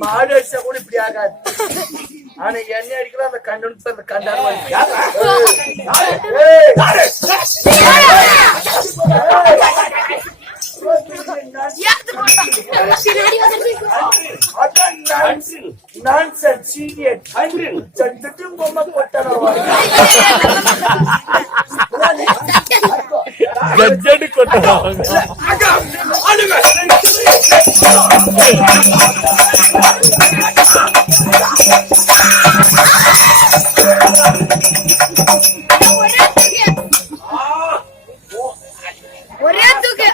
மாடு அடிச்சா கூட இப்படி ஆகாது. ஆனா என்ன அடிக்கிற அந்த கண்டு அந்த கண்டாரு பொம்மை கொட்டணும் ஜட்ஜடி கொட்டுறாங்க. ஒரே தூக்கு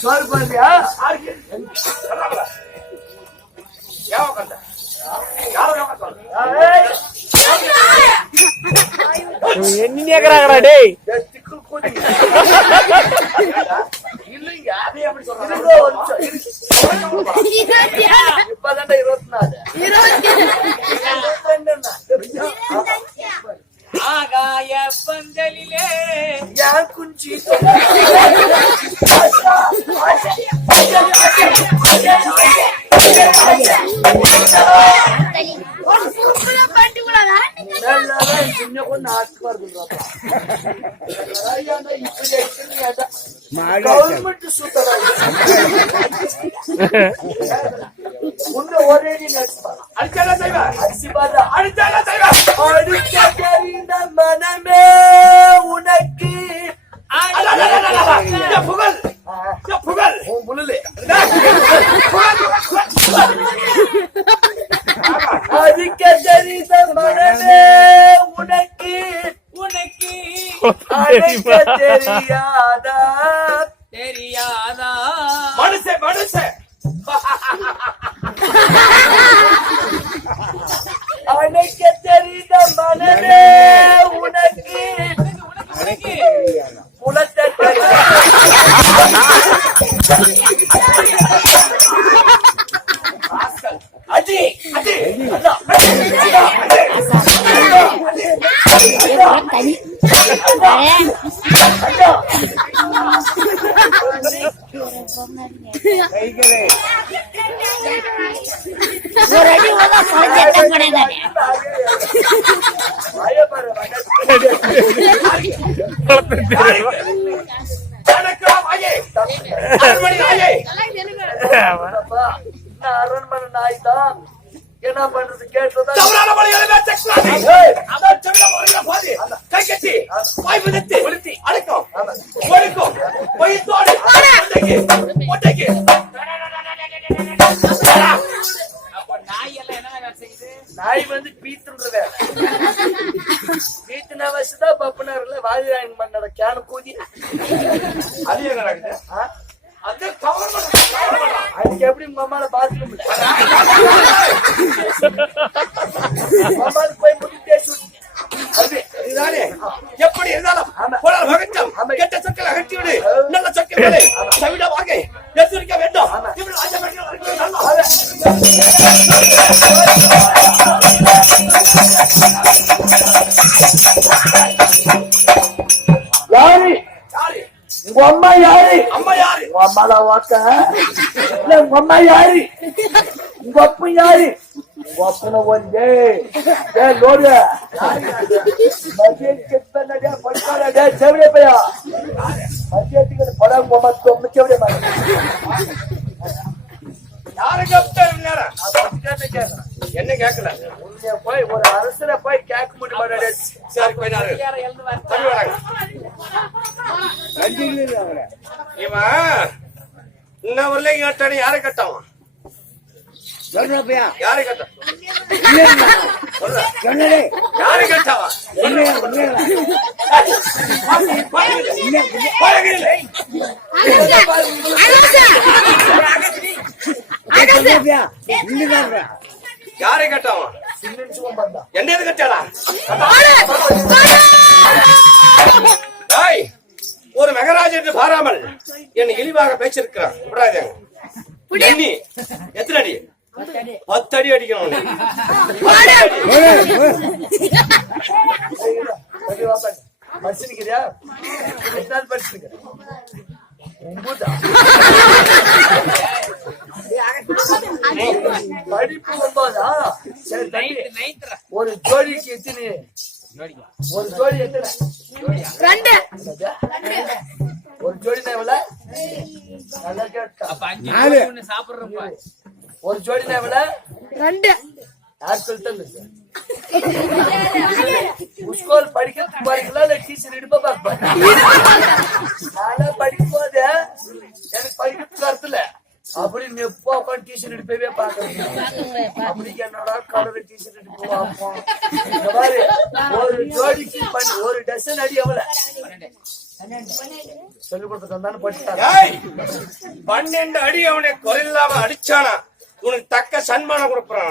சோறு பாத்தியா என்ன கேக்குறாங்கடா டேய்? இல்லைங்க அதே அப்படி சொல்றாங்க. இப்பதான் 24 ஆகாய பந்தலிலே யார் குஞ்சி சின்ன கொண்டு ஆட்டுக்கு வருதுப்பா கவர்மெண்ட் சூத்தரா முன்ன ஒரே அடிச்சாலும் செய்வேன் அரிசி பாதா அடிச்சாலும் செய்வேன் அடிக்க தெரிந்த மனமே உனக்கு புகழ் புகழ் உன் புள்ளு அடிக்க தெரிந்த மனமே உனக்கு உனக்கு அடிக்க தெரியாதா தெரியாதா மனுஷன் மனுஷன் அணைக்க தெரிந்த மனமே உனக்கு புலத்தை அடி அடி ஒரு அடி ஒண்ணா சமைச்சா கிடையாது அரண்மனை நாய் தான் என்ன பண்றது கேட்டதான் நாய் வந்து பீத்துன்றத பீத்துனா வச்சுதான் பப்புனார்ல வாஜ்ராயன் பண்ணோட கேனு கூதி அது என்ன நடக்குது அதுக்கு எப்படி மம்மால பாத்ரூம் மம்மாலுக்கு போய் முடி பேசு எப்படி இருந்தாலும் கெட்ட சொற்களை அகற்றி விடு நல்ல சொற்களை சவிடமாக எச்சரிக்க வேண்டும் யாரு உங்க அம்மா யாரு அம்மா யாரு உங்க அம்மால வாக்க இல்ல உங்க அம்மா யாரு உங்க அப்பா யாரு உங்க அப்பன ஒன்றே ஏ லோடு மஜேட் ಕೆತ್ತನಡೆ ಪಡ್ಕಾಲಡೆ ಚೆವಡೆ ಪಯ மஜேட்டுக்கு படம் கொமத்து செவಡೆ ಮಾಡಿ யாருக்கு என்ன கேட்கல போய் ஒரு அரசரை போய் கேட்க முடியும் சரி போய் இவன் இன்னும் உள்ள கேட்டானு யாரை கட்டான் யாரு கட்ட யாரு கட்டாவா யாரை கட்டாவா என்ன கட்டாடா ஒரு மகராஜ் என்று பாராமல் என்னை இழிவாக பேச்சிருக்கிறான் எண்ணி எத்தனை அடி 10 அடி அடிக்கணும் படிச்சிருக்கிறியா எத்தனை படிச்சிருக்க படிப்பு 9 ஒரு ஜோடிக்கு எத்தனை ஒரு ஜோடி எத்தனை 2 ஒரு ஜோடி எவ்வளவு நல்லா கேட்டா சாப்பிடுறப்ப ஒரு ஜோடி எவ்வளவு 2 யார் சொல்லிட்டு ஸ்கூல் படிக்க போறீங்களா இல்ல டீச்சர் இடுப்ப பாக்க நான் படிக்கும் போது எனக்கு படிக்க கருத்துல அப்படி எப்போ உட்காந்து டீச்சர் இடுப்பவே பாக்குறேன் அப்படி என்னடா கலர் டீச்சர் இடுப்பு பார்ப்போம் இந்த மாதிரி ஒரு ஜோடிக்கு பண்ணி ஒரு டசன் அடி எவ்வளவு சொல்லி கொடுத்தானே படிச்சாங்க 12 அடி அவனை குறையில்லாம அடிச்சானா உனக்கு தக்க சன்மானம் கொடுப்பான்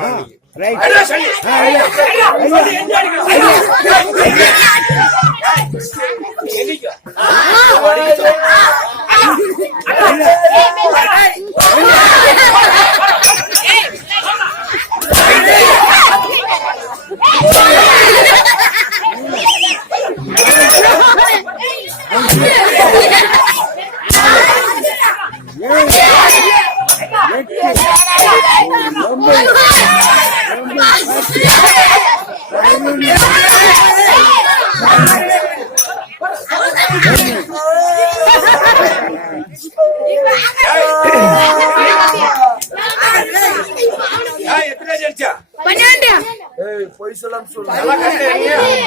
பொய் சொல்லாம சொல்லுங்க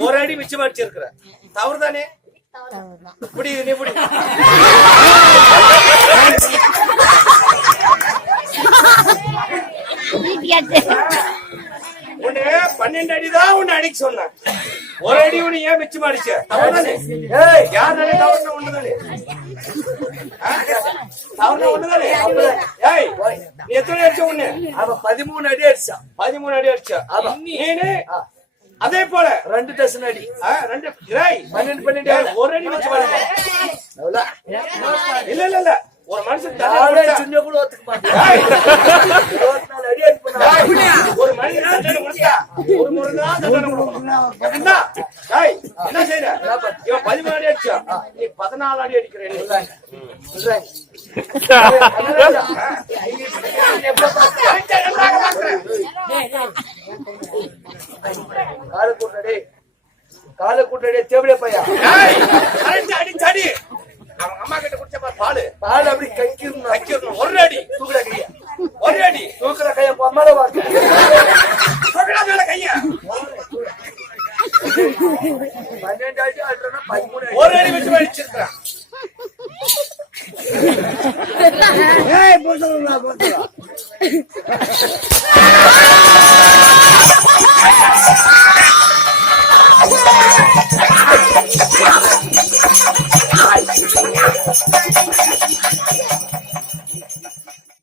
ஒரு அடி மிச்சம் அடிச்சிருக்கிற தவறுதானே புரியுது நீ புரியுது உன்னை 12 அடிதான் உன்னை அடிக்க சொன்ன ஒரு அடி உன்னை ஏன் மிச்சம் அடிச்ச தவறுதானே யாருனாலே தவறுனா ஒண்ணுதானே தவறுனா ஒண்ணுதானே ஏய் நீ எத்தனை அடிச்ச உன்னை அவன் 13 அடி அடிச்சான் 13 அடி அடிச்சா நீனு அதே போல 2 டசன் அடி 12 ஒரு அடி மிச்சம் அடிச்ச இல்ல இல்ல இல்ல ஒரு மனுஷன் சின்ன கூட ஒத்துக்க மாட்டேன் 24 அடி அடிப்பா ஒரு மனுஷன் ஒரு முறைதான் என்ன செய்யற இவன் 13 அடி அடிச்சா நீ 14 அடி அடிக்கிறேன் கால கூட்டடே தேவடியா பையா அடி அவங்க அம்மா கிட்ட குடிச்ச பால் அப்படி கக்கிரணும் ஒரு அடி தூக்குற கையா ஒரு அடி தூக்குற கையா பொம்மால வாங்க மேல கையா 12 அடி அடிறனா 13 ஒரு அடி வச்சு அடிச்சிருக்கான் ஏய் போடுறா